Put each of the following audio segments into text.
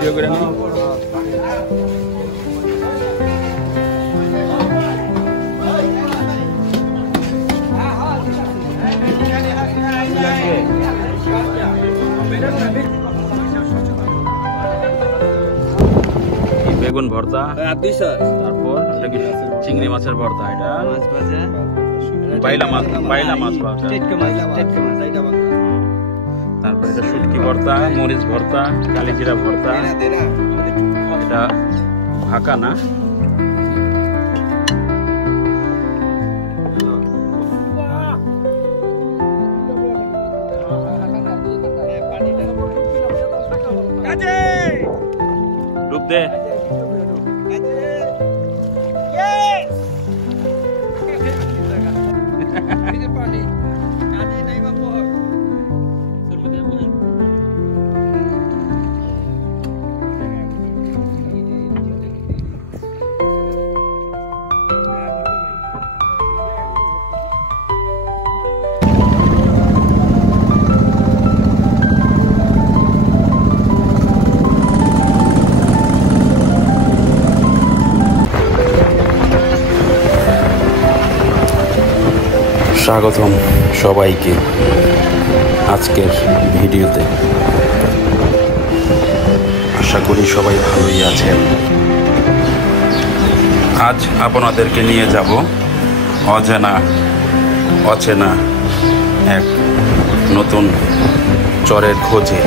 Video করে নিই। বেগুন ভর্তা, তারপর চিংড়ি মাছের ভর্তা, এটা বাইলা মাছ ভাজা, তারপর এটা শুটকি ভর্তা, মরিচ ভর্তা, কালিজিরা ভর্তা, এটা ভাকা না, ডুব দে। স্বাগতম সবাইকে আজকের ভিডিওতে। আশা করি সবাই ভালোই আছেন। আজ আপনাদেরকে নিয়ে যাব অচেনা এক নতুন চরের খোঁজে।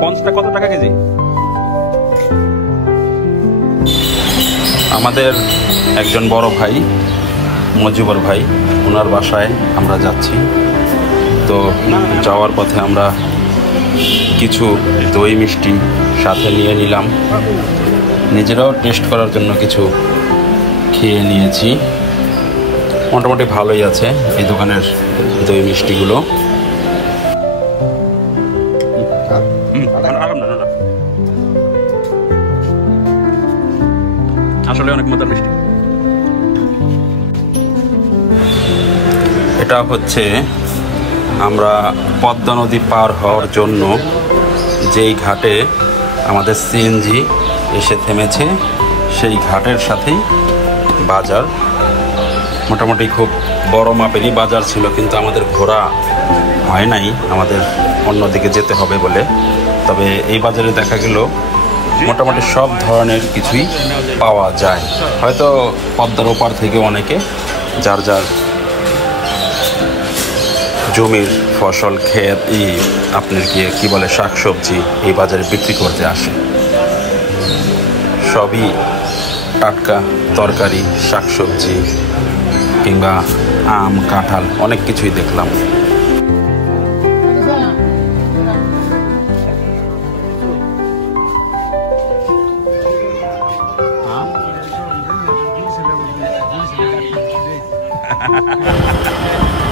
পঞ্চটা কত টাকা কেজি? আমাদের একজন বড় ভাই, মজিবর ভাই, ওনার বাসায় আমরা যাচ্ছি। তো যাওয়ার পথে আমরা কিছু দই মিষ্টি সাথে নিয়ে নিলাম, নিজেরাও টেস্ট করার জন্য কিছু খেয়ে নিয়েছি। মোটামুটি ভালোই আছে এই দোকানের দই মিষ্টিগুলো। আসলে অনেক মজার মিষ্টি। এটা হচ্ছে আমরা পদ্মা নদী পার হওয়ার জন্য যেই ঘাটে আমাদের সিএনজি এসে থেমেছে, সেই ঘাটের সাথেই বাজার। মোটামুটি খুব বড় মাপেরই বাজার ছিল, কিন্তু আমাদের ঘোরা হয় নাই, আমাদের অন্যদিকে যেতে হবে বলে। তবে এই বাজারে দেখা গেল মোটামুটি সব ধরনের কিছুই পাওয়া যায়। হয়তো পদ্মার ওপার থেকে অনেকে যার যার জমির ফসল, ক্ষেত, আপনার কি বলে শাকসবজি এই বাজারে বিক্রি করতে আসে। সবই টাটকা তরকারি, শাকসবজি কিংবা আম, কাঁঠাল, অনেক কিছুই দেখলাম।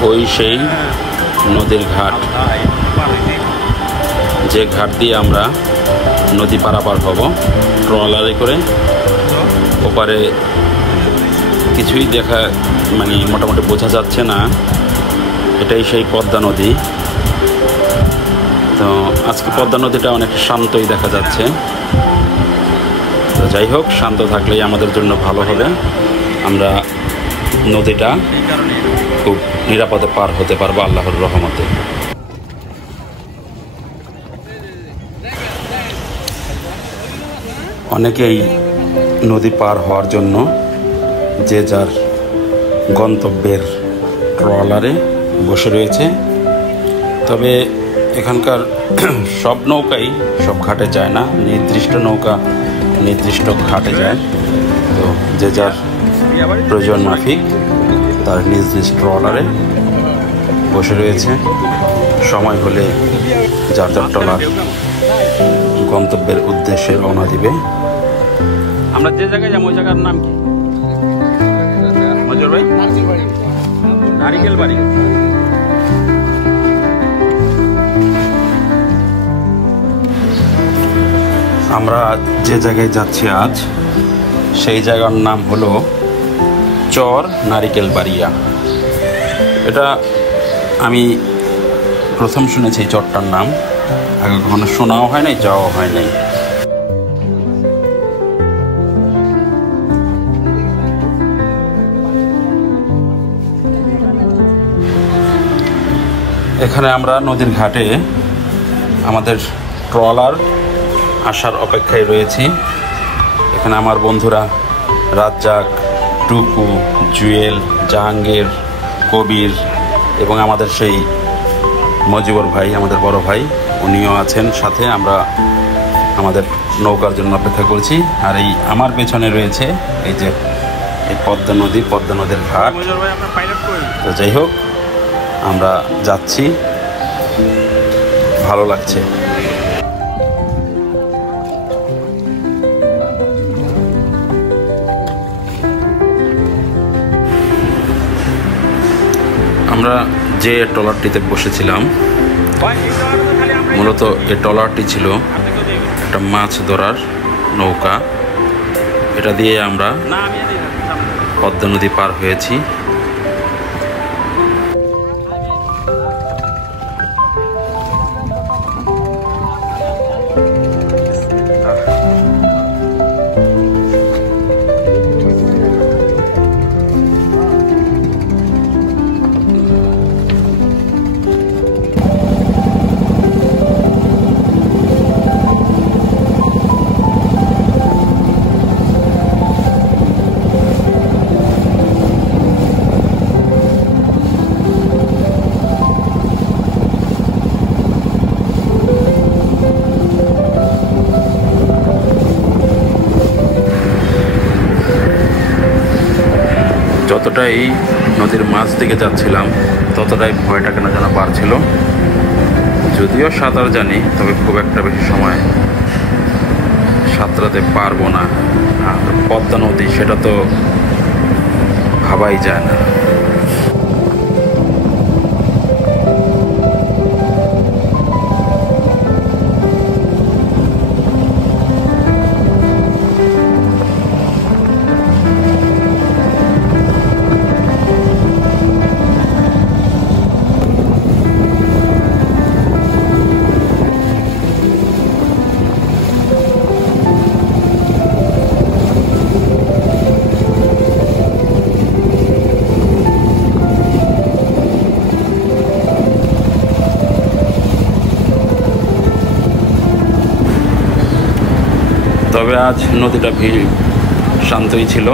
ওই সেই নদীর ঘাট, যে ঘাট দিয়ে আমরা নদী পারাপার হব ট্রলারে করে। ওপারে কিছুই দেখা মোটামুটি বোঝা যাচ্ছে না। এটাই সেই পদ্মা নদী। তো আজকে পদ্মা নদীটা অনেক শান্তই দেখা যাচ্ছে। তো যাই হোক, শান্ত থাকলেই আমাদের জন্য ভালো হবে। আমরা নদীটা খুব নিরাপদে পার হতে পারবো আল্লাহর রহমতে। অনেকেই নদী পার হওয়ার জন্য যে যার গন্তব্যের ট্রলারে বসে রয়েছে। তবে এখানকার সব নৌকাই সব ঘাটে যায় না, নির্দিষ্ট নৌকা নির্দিষ্ট ঘাটে যায়। তো যে যার প্রয়োজন মাফিক তার নিজ নিজ ট্রলারে বসে রয়েছে। সময় হলে যার যার ট্রলার গন্তব্যের উদ্দেশ্যে রওনা দিবে। আমরা যে জায়গায় যাবো ওই জায়গার নাম কি মজুর ভাই? নারিকেল বাড়ি। আমরা যে জায়গায় যাচ্ছি আজ, সেই জায়গার নাম হলো চর নারিকেল বাড়িয়া। এটা আমি প্রথম শুনেছি এই চরটার নাম। আগে কখনো শোনাও হয় নাই, যাওয়া হয় নাই। এখানে আমরা নদীর ঘাটে আমাদের ট্রলার আসার অপেক্ষায় রয়েছি। এখানে আমার বন্ধুরা রাজ্জাক, টুকু, জুয়েল, জাহাঙ্গীর, কবির এবং আমাদের সেই মজিবর ভাই, আমাদের বড় ভাই, উনিও আছেন সাথে। আমরা আমাদের নৌকার জন্য অপেক্ষা করছি। আর এই আমার পেছনে রয়েছে এই যে এই পদ্মা নদীর ঘাট। তো যাই হোক, আমরা যাচ্ছি, ভালো লাগছে। আমরা যে ট্রলারটিতে বসেছিলাম, মূলত এই ট্রলারটি ছিল একটা মাছ ধরার নৌকা। এটা দিয়ে আমরা পদ্মা নদী পার হয়েছি। যতটাই নদীর মাছ দিকে যাচ্ছিলাম ততটাই ভয়টা কেন যেন বাড়ছিল। যদিও সাঁতার জানি, তবে খুব একটা বেশি সময় সাঁতরাতে পারবো না। আর পদ্মা নদী, সেটা তো ভাবাই যায় না। তবে আজ নদীটা শান্তই ছিল।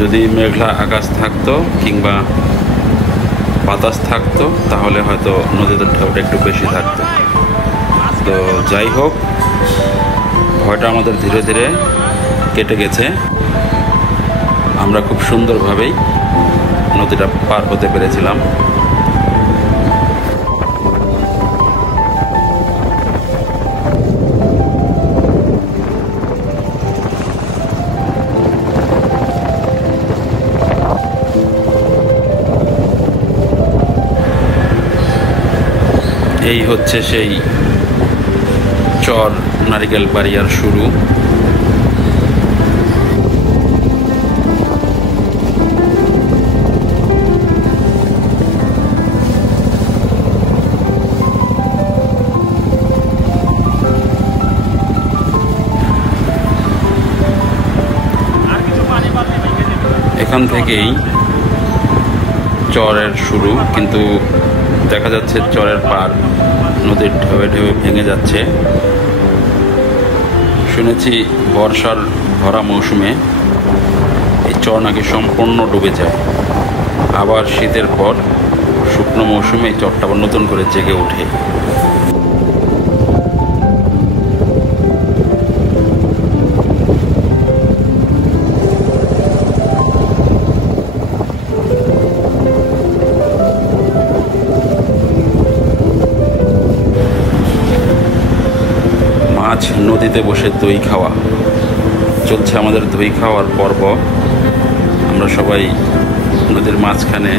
যদি মেঘলা আকাশ থাকতো কিংবা বাতাস থাকতো তাহলে হয়তো নদীতে ঢেউটা একটু বেশি থাকতো। তো যাই হোক, ভয়টা আমাদের ধীরে ধীরে কেটে গেছে। আমরা খুব সুন্দরভাবেই নদীটা পার হতে পেরেছিলাম। এই হচ্ছে সেই চর নারিকেল বাড়িয়ার শুরু। এখান থেকেই চরের শুরু, কিন্তু দেখা যাচ্ছে চরের পার নদীর ঢেউয়ে ঢেউয়ে ভেঙে যাচ্ছে। শুনেছি বর্ষার ভরা মৌসুমে এই চর নাকি সম্পূর্ণ ডুবে যায়। আবার শীতের পর শুকনো মৌসুমে এই চরটা আবার নতুন করে জেগে ওঠে। নদীতে বসে দই খাওয়া চলছে, আমাদের দই খাওয়ার পর্ব। আমরা সবাই নদীর মাঝখানে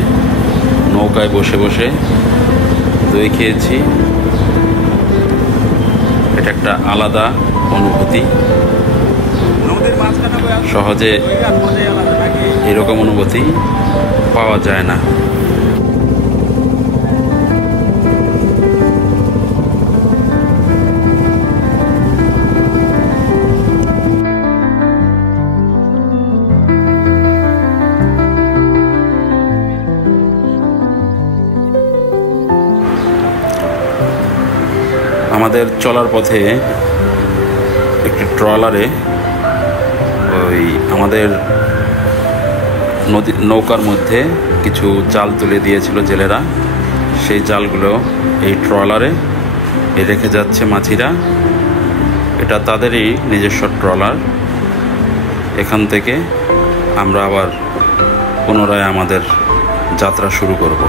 নৌকায় বসে বসে দই খেয়েছি। এটা একটা আলাদা অনুভূতি, সহজে এরকম অনুভূতি পাওয়া যায় না। আমাদের চলার পথে একটি ট্রলারে ওই আমাদের নৌকার মধ্যে কিছু জাল তুলে দিয়েছিল জেলেরা। সেই জালগুলো এই ট্রলারে রেখে যাচ্ছে মাঝিরা। এটা তাদেরই নিজস্ব ট্রলার। এখান থেকে আমরা আবার পুনরায় আমাদের যাত্রা শুরু করব।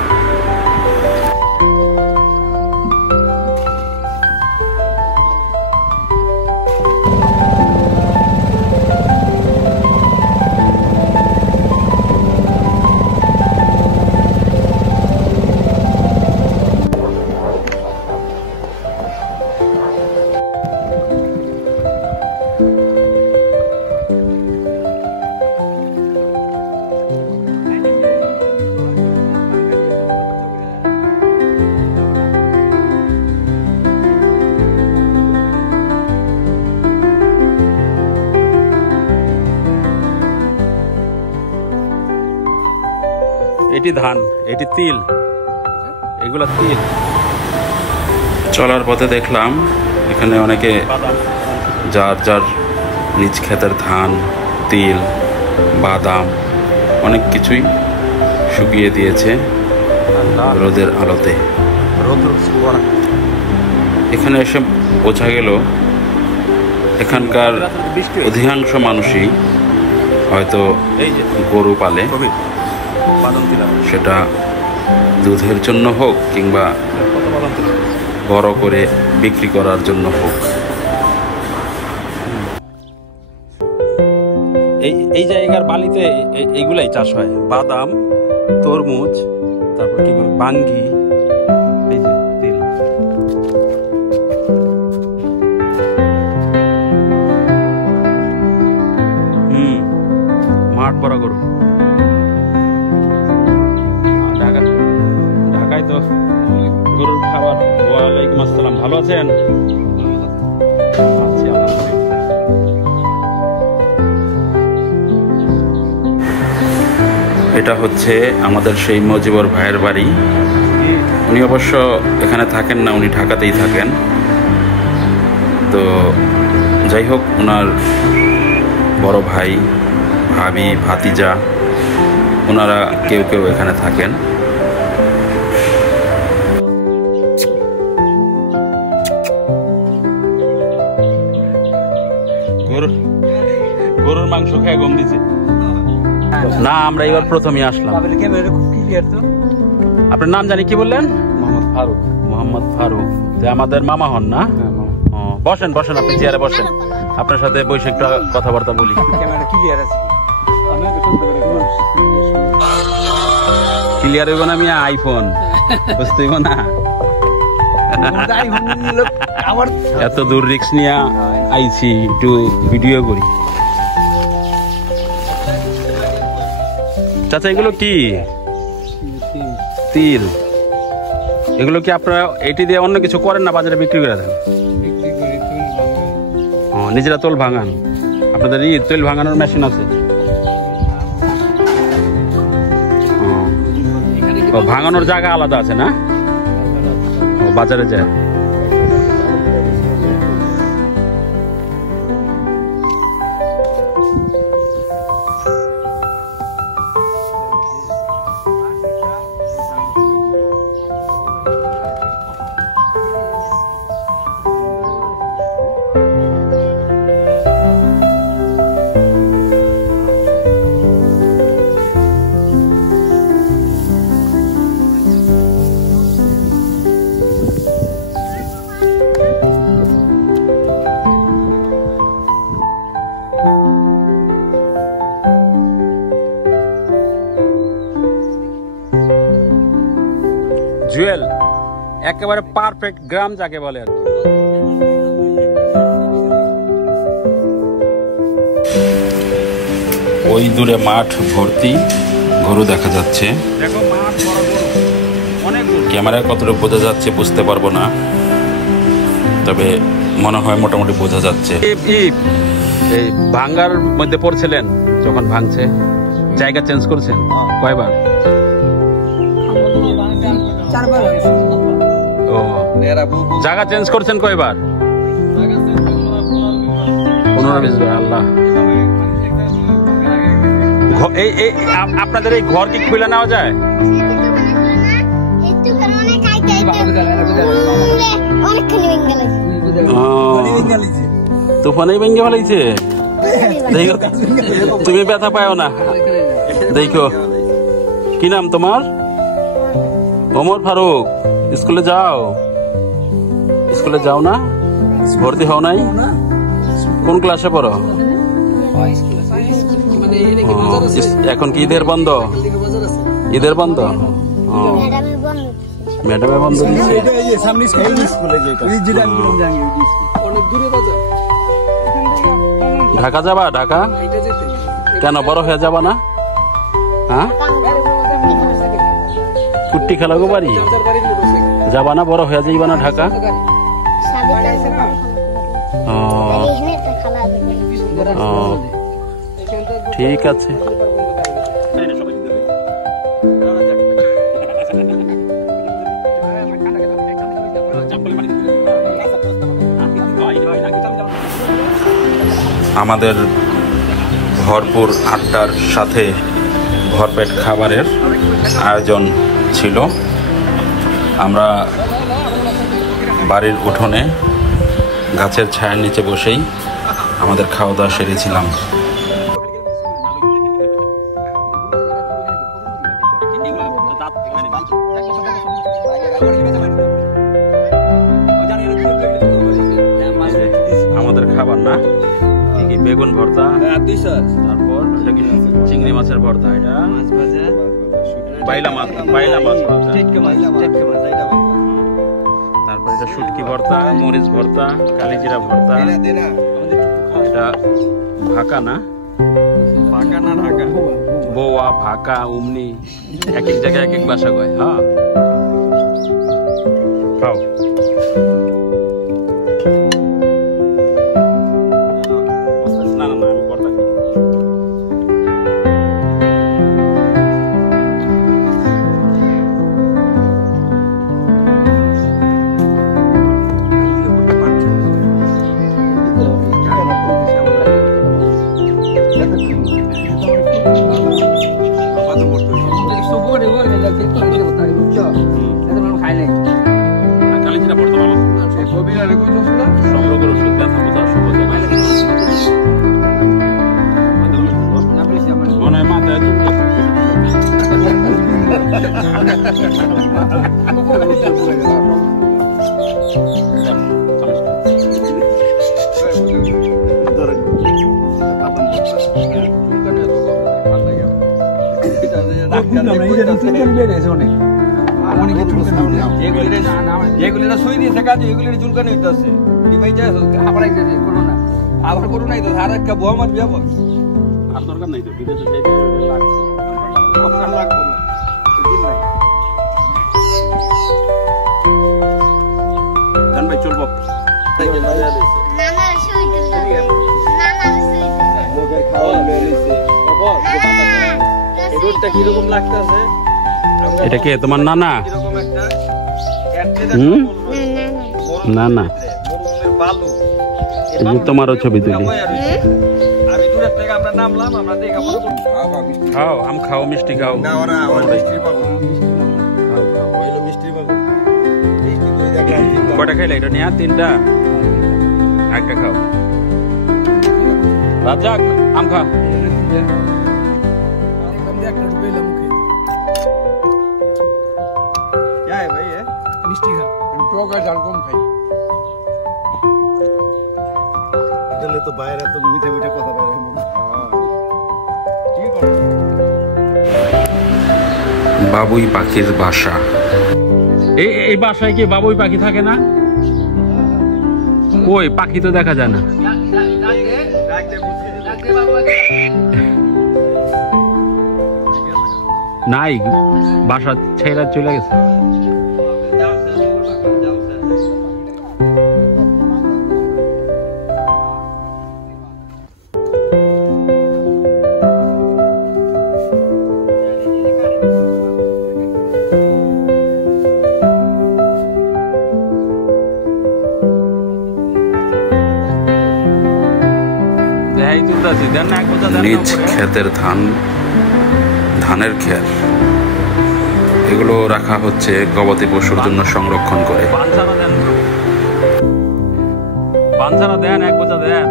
এটি ধান, এটি তিল, এগুলা তিল। চলার পথে দেখলাম এখানে অনেকে যার যার নিজ ক্ষেতের ধান, তিল, বাদাম অনেক কিছুই শুকিয়ে দিয়েছে রোদের আলোতে। এখানে এসে বোঝা গেল এখানকার অধিকাংশ মানুষই হয়তো গরু পালে, সেটা দুধের জন্য হোক কিংবা বড় করে বিক্রি করার জন্য হোক। এই জায়গার বালিতে এইগুলাই চাষ হয়, বাদাম, তরমুজ, তারপর কি বাঙ্গি, এই যে তিল। মাঠ ভরা গরু। ঢাকায় তো গরুর খাবার। ওয়ালাইকুম আসসালাম, ভালো আছেন? এটা হচ্ছে আমাদের সেই মজিবর ভাইয়ের বাড়ি। উনি অবশ্য এখানে থাকেন না, উনি ঢাকাতেই থাকেন। তো যাই হোক, ওনার বড় ভাই, ভাবি, ভাতিজা ওনারা কেউ কেউ এখানে থাকেন। গরুর মাংস খেয়ে গম দিছে না, আমরা এবার প্রথমে আসলাম। আপনার নাম জানি, কি বললেন? মোহাম্মদ ফারুক। মোহাম্মদ ফারুক, আমাদের মামা হন না? বসেন বসেন, আপনি চেয়ারে বসেন, আপনার সাথে বসে একটু কথাবার্তা বলি। ক্লিয়ার হইব না? আমি আইফোন বুঝতে হইব না। এত দূর রিক্স নিয়ে আইছি, একটু ভিডিও করি। চাচা, এগুলো কি? তিল। এগুলো কি আপনারা এটি দিয়ে অন্য কিছু করেন না, বাজারে বিক্রি করে দেন? নিজেরা তোল ভাঙান? আপনাদের তেল ভাঙানোর মেশিন আছে? ভাঙানোর জায়গা আলাদা আছে না? বাজারে যায়। জুয়েল একেবারে পারফেক্ট গ্রাম যাকে বলে আর কি। ওই দূরে মাঠ ভর্তি গরু দেখা যাচ্ছে। ক্যামেরায় কতটুকু বোঝা যাচ্ছে বুঝতে পারবো না, তবে মনে হয় মোটামুটি বোঝা যাচ্ছে। এই ভাঙ্গার মধ্যে পড়ছিলেন যখন ভাঙছে, জায়গা চেঞ্জ করছেন কয়বার? ও জায়গা চেঞ্জ করছেন কয়বার? 15-20 বার। আল্লাহ, আপনাদের এই ঘর কি খুলে নেওয়া যায়? তুফানেই ভেঙে ফেলাইছে। তুমি ব্যথা পাও না, দেখো। কি নাম তোমার? ওমর ফারুক। স্কুলে যাও? স্কুলে যাও না? ভর্তি হও নাই? কোন ক্লাসে পড়ো? এখন কি ঈদের বন্ধ? ঈদের বন্ধ? ম্যাডামের বন্ধ দিচ্ছে। ঢাকা যাবা? ঢাকা কেন, বড় হয়ে যাবা না? হ্যাঁ, কুট্টি খেলাগো বাড়ি যাবা না? বড় হয়ে যাইবা না ঢাকা? ঠিক আছে। আমাদের ভরপুর আড্ডার সাথে ভরপেট খাবারের আয়োজন ছিল। আমরা বাড়ির উঠোনে গাছের ছায়ার নিচে বসেই আমাদের খাওয়া দাওয়া সেরেছিলাম। আমাদের খাবার না, কি বেগুন ভর্তা, তারপর চিংড়ি মাছের ভর্তা, এটা বাইলা মাছ তারপর এটা শুটকি ভর্তা, মরিচ ভর্তা, কালিজিরা ভর্তা। এটা ভাকা না, ঢাকা, বোয়া, ভাকা, উমনি, এক এক জায়গায় এক এক ভাষা কয়। হ্যাঁ, খাও। চুলকানি হইতেছে আবার করো নাই তো আর একটা বউ আমার বিয়া বল আর দরকার নাই তো বিদেশে যাইতে লাগবে না জান ভাই চলবো কিরকম লাগতেছে? এটা কে তোমার নানা? না না, তোমারও ছবি তুলি। খাও, আম খাও, মিষ্টি খাও। কটা খাইলে এটা নিয়ে? 3টা, একটা খাও। রাজাক আম খা। মিষ্টি খা, টক আর ঝাল কম খাই। এটালে তো বাইরে তো মিঠা মিঠা কথা বাইরে। বাবুই পাখির বাসা। এই বাসায় কি বাবুই পাখি থাকে না? কই, পাখি তো দেখা যায় না। নাই, বাসা ছেড়ে চলে গেছে। নিজ ক্ষেতের ধানের ক্ষেত এগুলো রাখা হচ্ছে গবাদি পশুর জন্য সংরক্ষণ করে। দেন এক বোঝা দেন।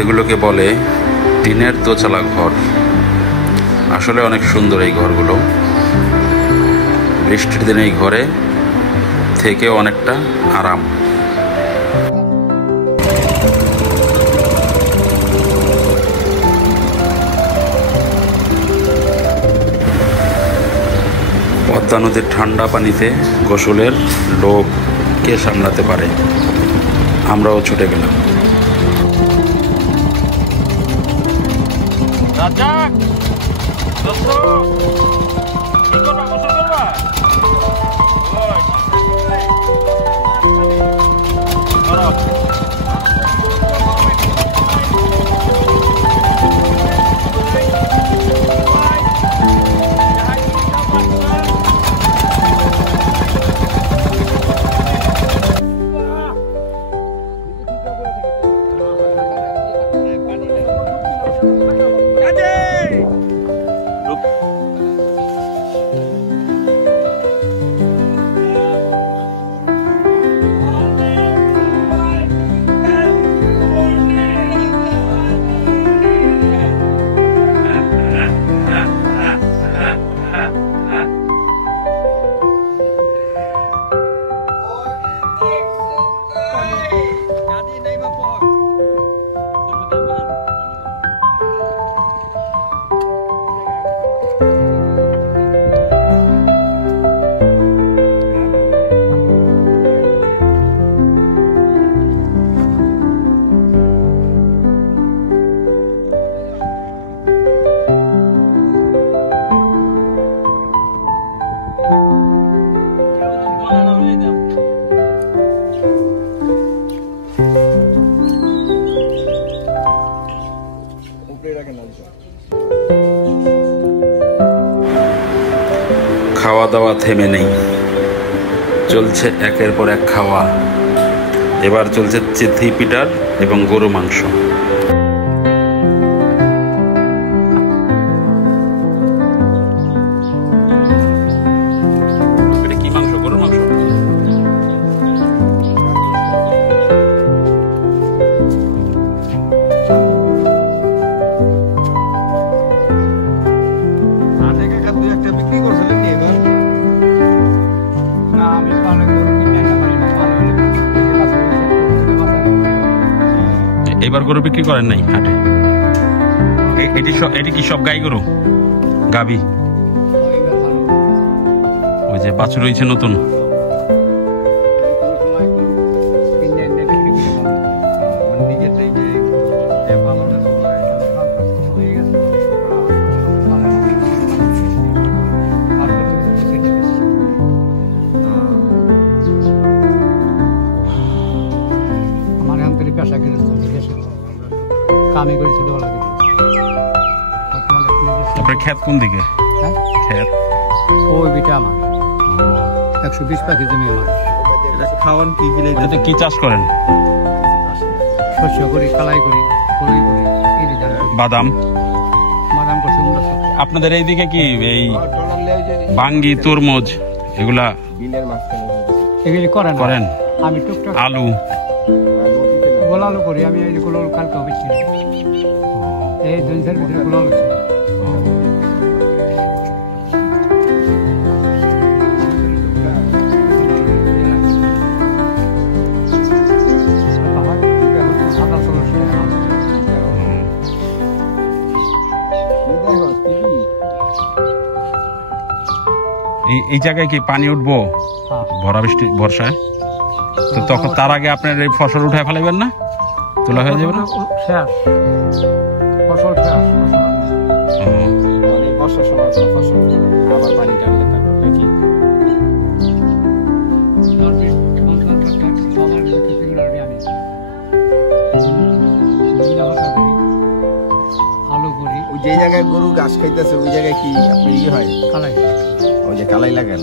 এগুলোকে বলে টিনের দোচালা ঘর। আসলে অনেক সুন্দর এই ঘরগুলো। বৃষ্টির দিনে এই ঘরে থেকে অনেকটা আরাম। পদ্মা নদীর ঠান্ডা পানিতে গোসলের লোভ কে সামলাতে পারে, আমরাও ছুটে গেলাম। রাজ্জাক দোস্ত কি করবা, গোসল করবা? খাওয়া দাওয়া থেমে নেই, চলছে একের পর এক খাওয়া। এবার চলছে চিথি পিটার এবং গরু মাংস। এটা কি মাংস? গরুর মাংস। এবার গরু বিক্রি করেন নাই হাটে? এটি কি সব গাই গরু? গাবি? ওই যে বাছুর রয়েছে নতুন। আপনার ক্ষেত কোন দিকে? ক্ষেত ওই বিটা আমার 120 পাখি জমি আমার। খাওয়ান কি কি? কি চাষ করেন? শস্য করি, কালাই করি, করি করি, বাদাম বাদাম করছি। আপনাদের এইদিকে কি এই বাঙ্গি, তরমুজ এগুলা এগুলি করেন? আমি টুকটাক আলু, গোলালু করি। আমি এই গোলালু কালকে বেশি এই জনসের ভিতরে গোলালু ছিল। এই জায়গায় কি পানি উঠবো ভরা বর্ষায়? তো তখন তার আগে আপনার এই ফসল উঠায় ফেলাইবেন না? তোলা হয়ে যাবে না? শেষ ফসল শেষ। বর্ষার সময় ফসল আবার পানি টানলে তারপর কি আলু করি। ওই যে জায়গায় গরু ঘাস খাইতেছে ওই জায়গায় কি আপনি ইয়ে হয়? কালাই। ওই যে কালাই লাগান।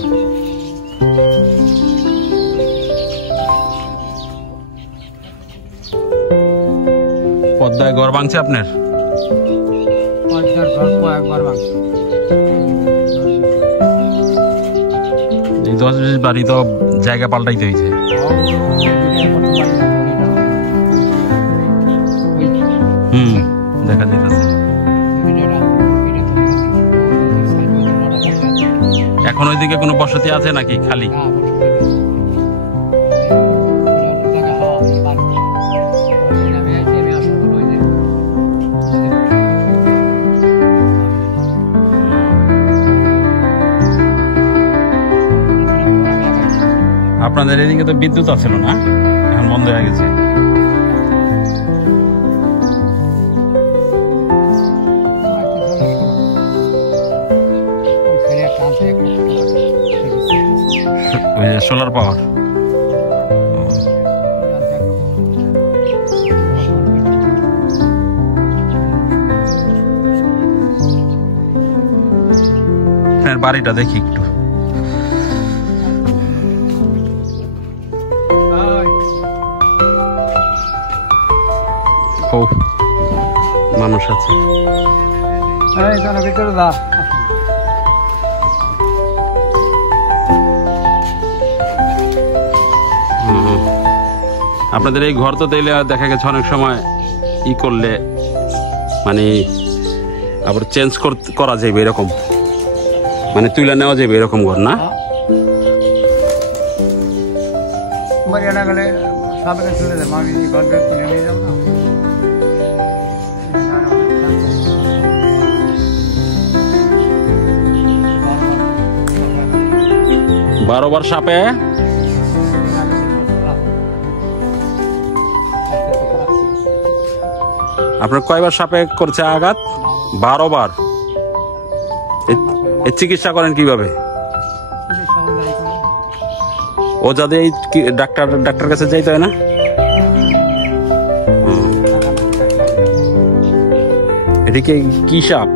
পদ্মায় ঘর ভাঙছে আপনার? পদ্মার ঘর কয়েকবার ভাঙছে। এই 10-20 বাড়ি তো জায়গা পাল্টাইতে হয়েছে। দেখা যাইতেছে। এখন ওইদিকে কোনো বসতি আছে নাকি খালি? আপনাদের এদিকে তো বিদ্যুৎ আছিল না, এখন বন্ধ হয়ে গেছে। ওই যে সোলার পাওয়ার। আপনার বাড়িটা দেখি একটু। ও মানুষ আছে। ভিতরে দা আপনাদের এই ঘর তো তাইলে দেখা গেছে অনেক সময় ই করলে মানে আবার চেঞ্জ করা যাবে এরকম, মানে তুলে নেওয়া যাবে এরকম ঘর না? মারিয়ানা গেলে সামনে চলে যাবো, আমি ঘর তুলে নিয়ে যাবো না। 12 বার সাপে আপনার কয়বার সাপে করছে আঘাত? 12 বার। এর চিকিৎসা করেন কিভাবে? ও যাদের এই ডাক্তার কাছে যাইতে হয় না? এদিকে কি সাপ?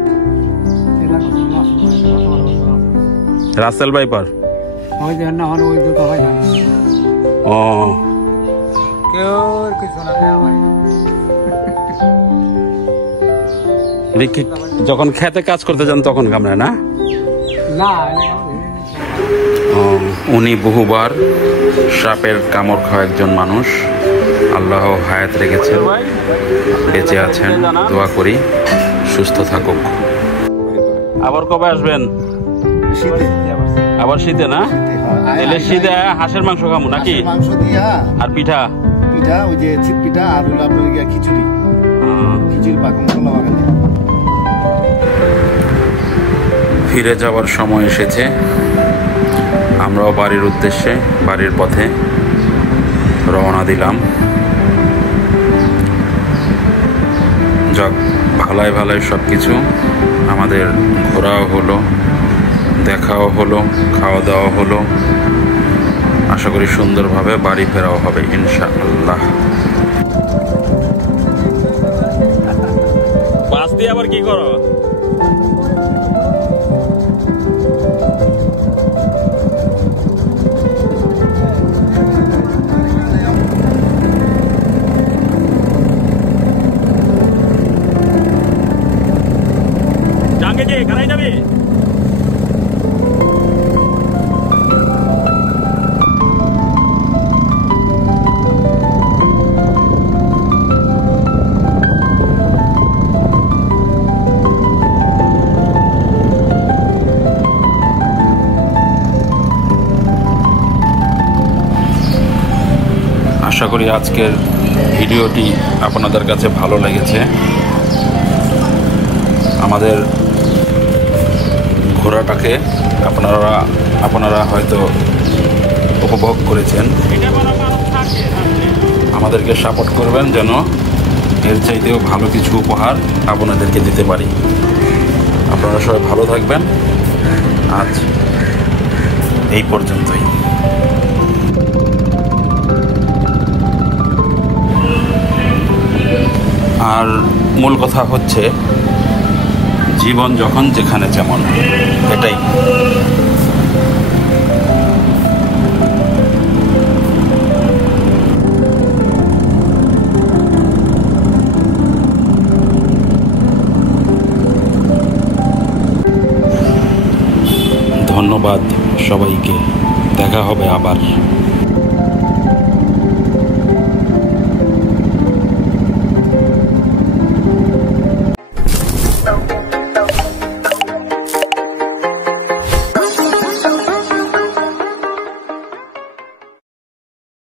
Russell viper. ও যখন খেতে কাজ করতে যান তখন কামড়ায় না? উনি বহুবার সাপের কামড় খাওয়া একজন মানুষ। আল্লাহ হায়াত রেখেছেন, বেঁচে আছেন, দোয়া করি সুস্থ থাকুক। আবার কবে আসবেন? আবার শীতে না? এলে শীতে হাঁসের মাংস খামু নাকি? মাংস দিয়া আর পিঠা ওই যে ছিট পিঠা আর হলো আপনার খিচুড়ি পাকা মশলা বাগানে। ফিরে যাওয়ার সময় এসেছে। আমরাও বাড়ির উদ্দেশ্যে বাড়ির পথে রওনা দিলাম। যাক, ভালাই ভালাই সব কিছু আমাদের ঘোরাও হলো, দেখাও হলো, খাওয়া দাওয়া হলো। আশা করি সুন্দরভাবে বাড়ি ফেরাও হবে ইনশাআল্লাহ। বাস দিয়ে আবার কি করো? জাঙ্গে যে কারাই যাবে? আশা করি আজকের ভিডিওটি আপনাদের কাছে ভালো লেগেছে। আমাদের ঘোরাটাকে আপনারা হয়তো উপভোগ করেছেন। আমাদেরকে সাপোর্ট করবেন যেন এর চাইতেও ভালো কিছু উপহার আপনাদেরকে দিতে পারি। আপনারা সবাই ভালো থাকবেন। আজ এই পর্যন্তই। আর মূল কথা হচ্ছে জীবন যখন যেখানে যেমন, এটাই। সবাইকে। দেখা হবে আবার।